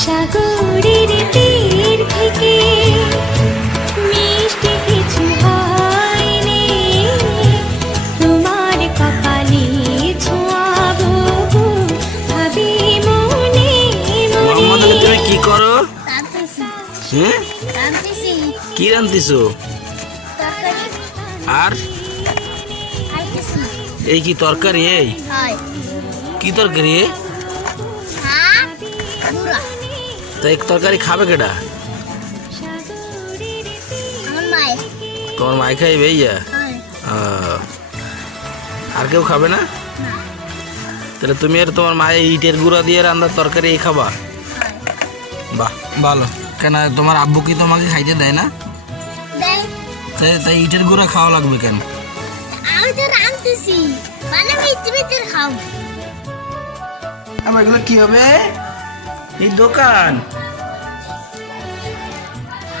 সাগরের তীর থেকে মিষ্টি কিছু হয়নি, তোমার কপালে ছোঁয়াবো ভাবি মনে মোহাম্মদ আলী, তুমি কি করো? হ্যাঁ, রাঁধতেছি কি রান্ধিছো? তরকারি আর খাইতেছি। এই কি তরকারি? এই হয় কি তরকারি? শাক গুঁড়া তাই তরকারি খাবে কেডা? আমার মায়ে তোমার মাই খাইবে? ইয়া হয় আর কেউ খাবে না? না তাহলে তুমি আর তোমার মায়ের ইটের গুঁড়া দিয়ে রান্নার তরকারি এই খাবা? হয় বাহ, ভালো। কেন তোমার আব্বু কি তোমাকে খাইতে দেয় না? দেখ তাই তাই ইটের গুঁড়া খাওয়া লাগবে কেন? আমি তো রাঁধতেছি মানে মিষ্টি মিষ্টি খাও। আবার এগুলো কি হবে? এই দোকান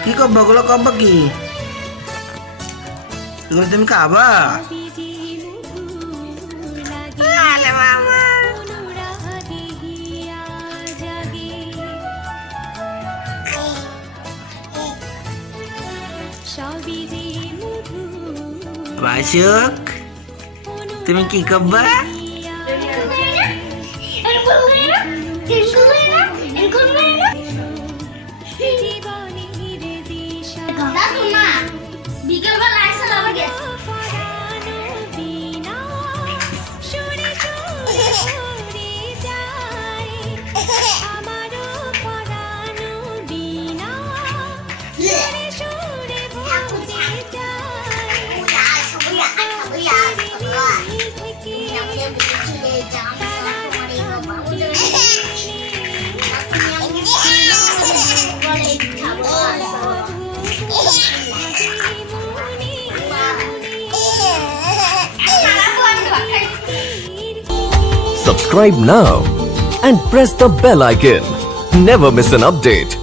কি করবো? ওগুলো করবো কি? এগুলো তুমি খাবা? আরে মামা বাসক, তুমি কি করবা? বিকেলবেলা আসলে আমার গেছে Subscribe now and press the bell icon. Never miss an update.